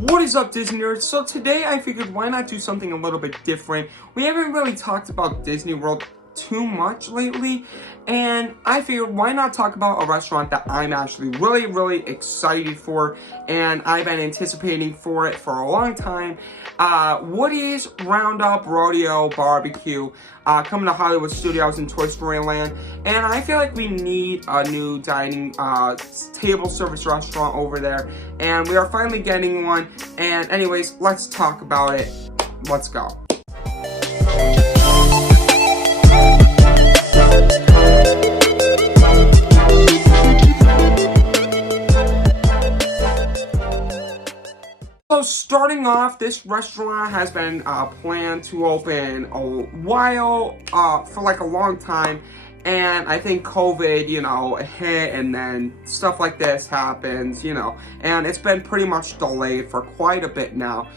What is up, Disney nerds? So today I figured why not do something a little bit different. We haven't really talked about Disney World too much lately, and I figured why not talk about a restaurant that I'm actually really excited for, and I've been anticipating for it for a long time. Woody's Roundup Rodeo BBQ, coming to Hollywood Studios in Toy Story Land, and I feel like we need a new dining table service restaurant over there, and we are finally getting one. And anyways, let's talk about it. Let's go. So starting off, this restaurant has been planned to open a while, for like a long time, and I think COVID, hit, and then stuff like this happens, and it's been pretty much delayed for quite a bit now.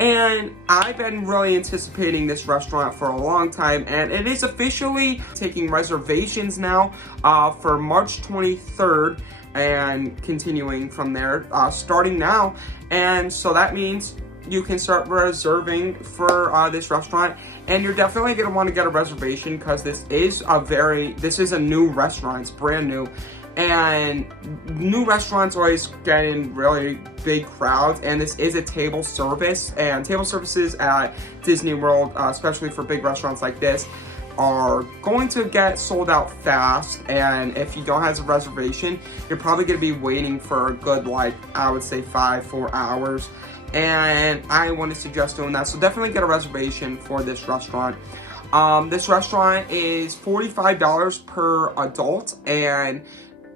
And I've been really anticipating this restaurant for a long time, and it is officially taking reservations now for March 23rd. And continuing from there, starting now. And so that means you can start reserving for this restaurant, and you're definitely going to want to get a reservation because this is a new restaurant. It's brand new, and new restaurants always get in really big crowds, and this is a table service, and table services at Disney World, especially for big restaurants like this, are going to get sold out fast. And if you don't have a reservation, you're probably going to be waiting for a good, I would say 4 hours, and I want to suggest doing that. So definitely get a reservation for this restaurant. This restaurant is $45 per adult and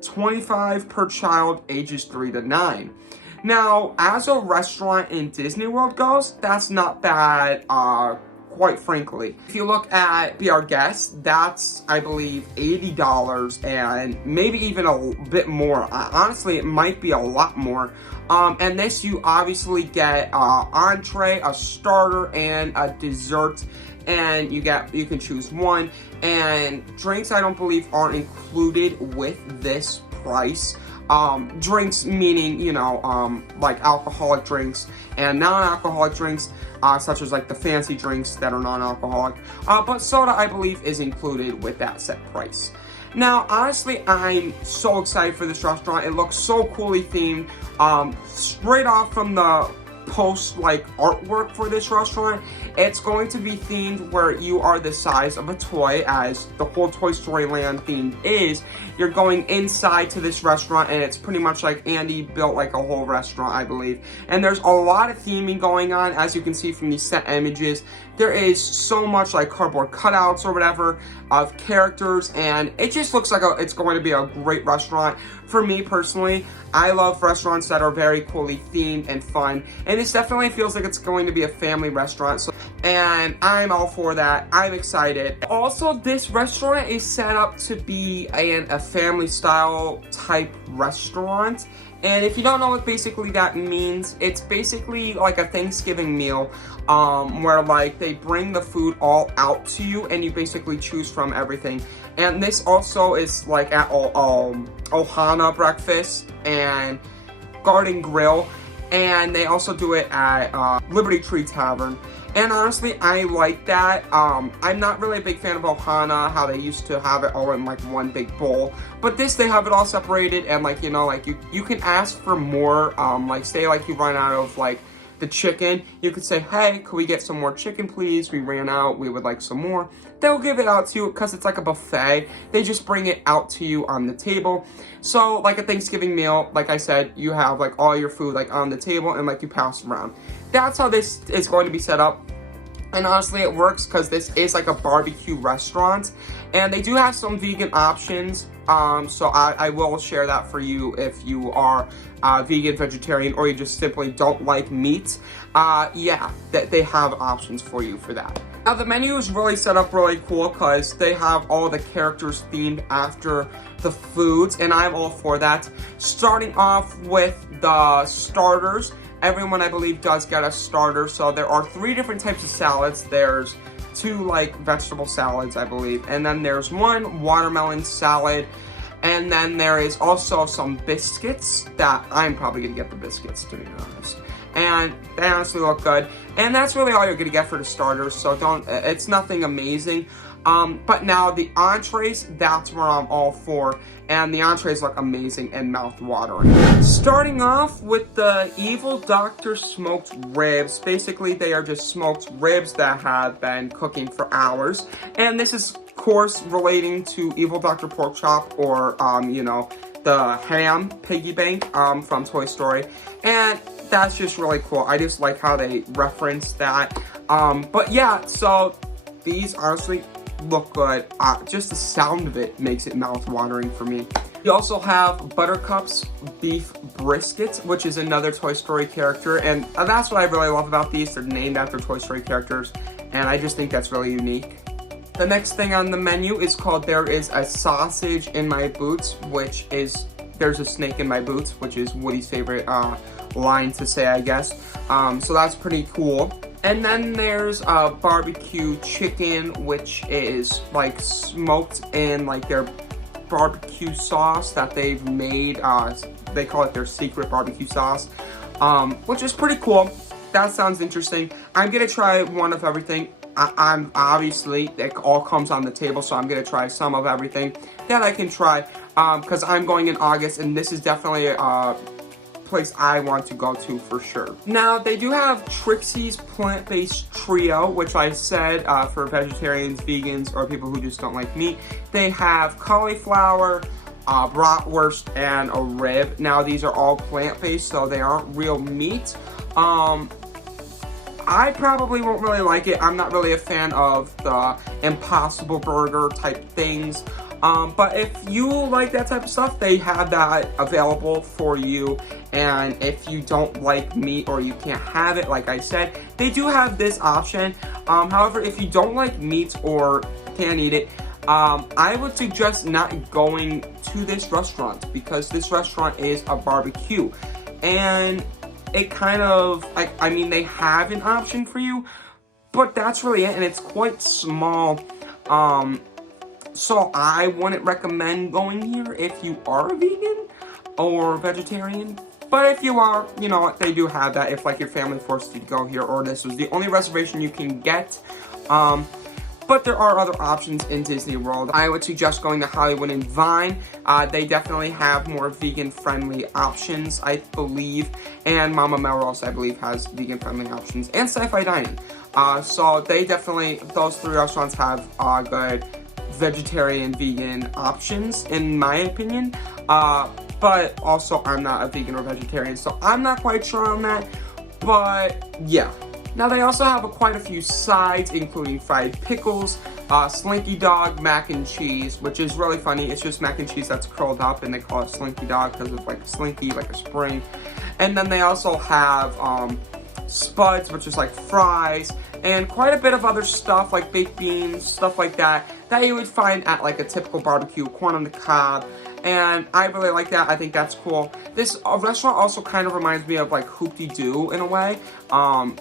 $25 per child ages 3 to 9. Now, as a restaurant in Disney World goes, that's not bad, quite frankly. If you look at Be Our Guest, that's, I believe, $80 and maybe even a bit more. Honestly, it might be a lot more. And this, you obviously get entree, a starter, and a dessert, and you can choose one. And drinks, I don't believe, aren't included with this price. Drinks meaning, like alcoholic drinks and non-alcoholic drinks, such as like the fancy drinks that are non-alcoholic. But soda, I believe, is included with that set price. Now, honestly, I'm so excited for this restaurant. It looks so coolly themed. Straight off from the post artwork for this restaurant, it's going to be themed where you are the size of a toy, as the whole Toy Story Land theme is. You're going inside to this restaurant, and it's pretty much like Andy built like a whole restaurant, I believe. And there's a lot of theming going on, as you can see from these set images. There is so much like cardboard cutouts or whatever of characters, and it just looks like it's going to be a great restaurant. For me personally, I love restaurants that are very coolly themed and fun, and this definitely feels like it's going to be a family restaurant, and I'm all for that. I'm excited. Also, this restaurant is set up to be a family style type restaurant. And if you don't know what basically that means, it's basically like a Thanksgiving meal, where they bring the food all out to you, and you basically choose from everything. And this also is like at Ohana Breakfast and Garden Grill, and they also do it at Liberty Tree Tavern. And honestly, I like that. I'm not really a big fan of Ohana, how they used to have it all in one big bowl. But this, they have it all separated, and you can ask for more. Say you run out of the chicken, you could say, hey, could we get some more chicken, please? We ran out, we would like some more. They'll give it out to you because it's like a buffet. They just bring it out to you on the table. So like a Thanksgiving meal, like I said, you have all your food on the table, and you pass around. That's how this is going to be set up. And honestly, it works because this is like a barbecue restaurant, and they do have some vegan options. So I will share that for you if you are vegan, vegetarian, or you just simply don't like meat. Yeah, they have options for you for that. Now, the menu is really set up really cool because they have all the characters themed after the foods, and I'm all for that. Starting off with the starters. Everyone, I believe, does get a starter. So there are 3 different types of salads. There's 2 vegetable salads, I believe, and then there's 1 watermelon salad, and then there is also some biscuits that I'm probably gonna get the biscuits, to be honest. and they honestly look good. And that's really all you're gonna get for the starters, so it's nothing amazing. But now the entrees, that's where I'm all for, and the entrees look amazing and mouth-watering. Starting off with the Evil Doctor smoked ribs. Basically, they are just smoked ribs that have been cooking for hours, and this is, of course, relating to Evil Doctor Pork Chop, or, you know, the ham piggy bank from Toy Story, and that's just really cool. I just like how they reference that. But yeah, so these honestly look good. Just the sound of it makes it mouth-watering for me. You also have Buttercup's beef briskets, which is another Toy Story character, and that's what I really love about these. They're named after Toy Story characters, and I just think that's really unique. The next thing on the menu is called There Is a Sausage in My Boots, which is There's a Snake in My Boots, which is Woody's favorite line to say, I guess. So that's pretty cool. And then there's barbecue chicken, which is like smoked in like their barbecue sauce that they've made. They call it their secret barbecue sauce, which is pretty cool. That sounds interesting. I'm gonna try one of everything. I'm obviously, it all comes on the table, so I'm gonna try some of everything that I can try, because I'm going in August, and this is definitely a place I want to go to for sure. Now, they do have Trixie's plant-based trio, which I said for vegetarians, vegans, or people who just don't like meat. They have cauliflower, bratwurst, and a rib. Now, these are all plant-based, so they aren't real meat. I probably won't really like it. I'm not really a fan of the Impossible Burger type things. But if you like that type of stuff, they have that available for you. And if you don't like meat or you can't have it, like I said, they do have this option. However, if you don't like meat or can't eat it, I would suggest not going to this restaurant, because this restaurant is a barbecue. And it kind of, like, I mean, they have an option for you, but that's really it, and it's quite small. So I wouldn't recommend going here if you are a vegan or vegetarian. But if you are, you know what, they do have that if, like, your family forced you to go here, or this was the only reservation you can get. But there are other options in Disney World. I would suggest going to Hollywood and Vine. They definitely have more vegan-friendly options, I believe. And Mama Melrose, I believe, has vegan-friendly options. And Sci-Fi Dining. So they definitely, those three restaurants have good vegetarian, vegan options, in my opinion. But also, I'm not a vegan or vegetarian, so I'm not quite sure on that. But, yeah. Now, they also have quite a few sides, including fried pickles, Slinky Dog, mac and cheese, which is really funny. It's just mac and cheese that's curled up, and they call it Slinky Dog because it's like a slinky, like a spring. And then they also have spuds, which is like fries, and quite a bit of other stuff, like baked beans, stuff like that, that you would find at like a typical barbecue, corn on the cob. And I really like that. I think that's cool. This restaurant also kind of reminds me of like Hoop-Dee-Doo in a way.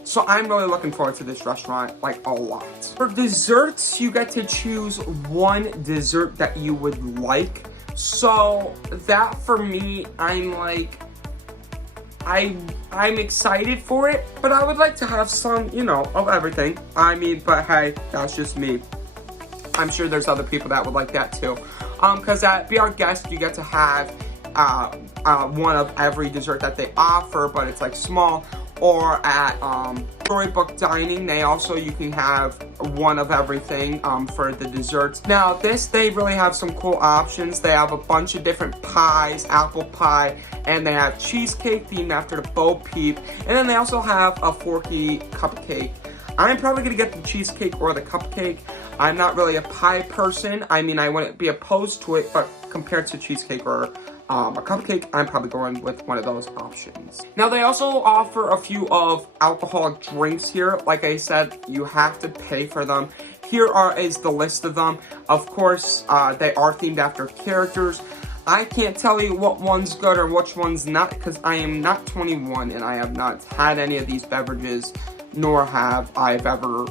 So I'm really looking forward to this restaurant like a lot. For desserts, you get to choose one dessert that you would like. So that for me, I'm like, I'm excited for it, but I would like to have some, you know, of everything. I mean, but hey, that's just me. I'm sure there's other people that would like that too. Because at Be Our Guest, you get to have one of every dessert that they offer, but it's like small. Or at Storybook Dining, you can have one of everything for the desserts. Now they really have some cool options. They have a bunch of different pies, apple pie, and they have cheesecake themed after the Bo Peep. And then they also have a Forky cupcake. I'm probably gonna get the cheesecake or the cupcake. I'm not really a pie person. I mean, I wouldn't be opposed to it, but compared to cheesecake or a cupcake, I'm probably going with one of those options. Now, they also offer a few of alcoholic drinks here. Like I said, you have to pay for them. Here is the list of them. Of course, they are themed after characters. I can't tell you what one's good or which one's not, because I am not 21 and I have not had any of these beverages, nor have I ever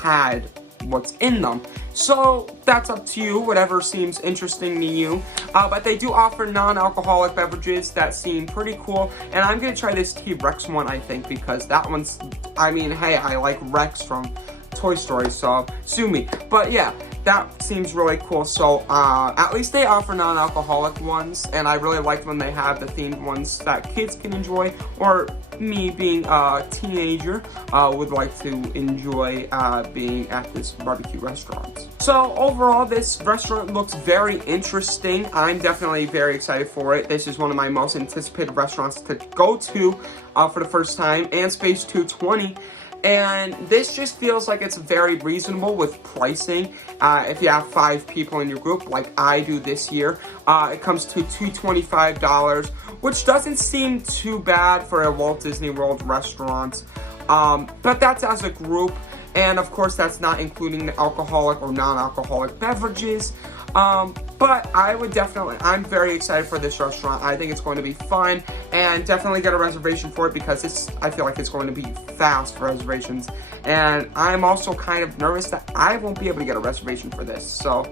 had what's in them. So that's up to you, whatever seems interesting to you. But they do offer non-alcoholic beverages that seem pretty cool. And I'm going to try this T-Rex one, I think, because that one's, I mean, hey, I like Rex from Toy Story, so sue me. But yeah, that seems really cool. So at least they offer non-alcoholic ones, and I really like when they have the themed ones that kids can enjoy, or me being a teenager would like to enjoy being at this barbecue restaurant. So overall, this restaurant looks very interesting. I'm definitely very excited for it. This is one of my most anticipated restaurants to go to for the first time, and Space 220. And this just feels like it's very reasonable with pricing. If you have 5 people in your group, like I do this year, it comes to $225, which doesn't seem too bad for a Walt Disney World restaurant. But that's as a group, and of course that's not including the alcoholic or non-alcoholic beverages. But I'm very excited for this restaurant. I think it's going to be fun, and definitely get a reservation for it because I feel like it's going to be fast for reservations. And I'm also kind of nervous that I won't be able to get a reservation for this. So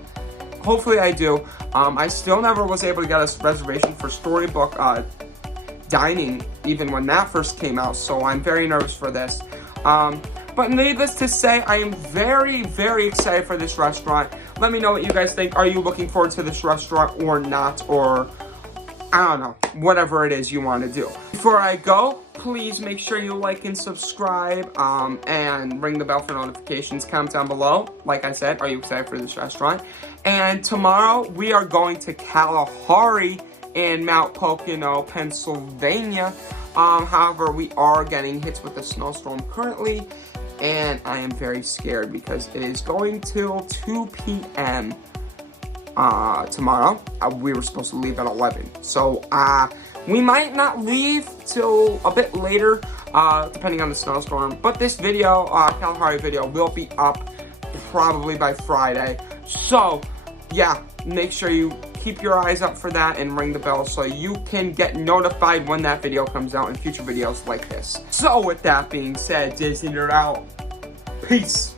hopefully I do. I still never was able to get a reservation for Storybook Dining, even when that first came out. So I'm very nervous for this. But needless to say, I am very, very excited for this restaurant. Let me know what you guys think. Are you looking forward to this restaurant or not? Or, I don't know, whatever it is you want to do. Before I go, please make sure you like and subscribe, and ring the bell for notifications. Comment down below. Like I said, are you excited for this restaurant? And tomorrow, we are going to Kalahari in Mount Pocono, Pennsylvania. However, we are getting hit with a snowstorm currently, and I am very scared because it is going till 2 p.m. Tomorrow. We were supposed to leave at 11, so we might not leave till a bit later, depending on the snowstorm. But this video, Kalahari video, will be up probably by Friday. So yeah, make sure you keep your eyes up for that and ring the bell so you can get notified when that video comes out in future videos like this. So with that being said, Disney Nerd out. Peace.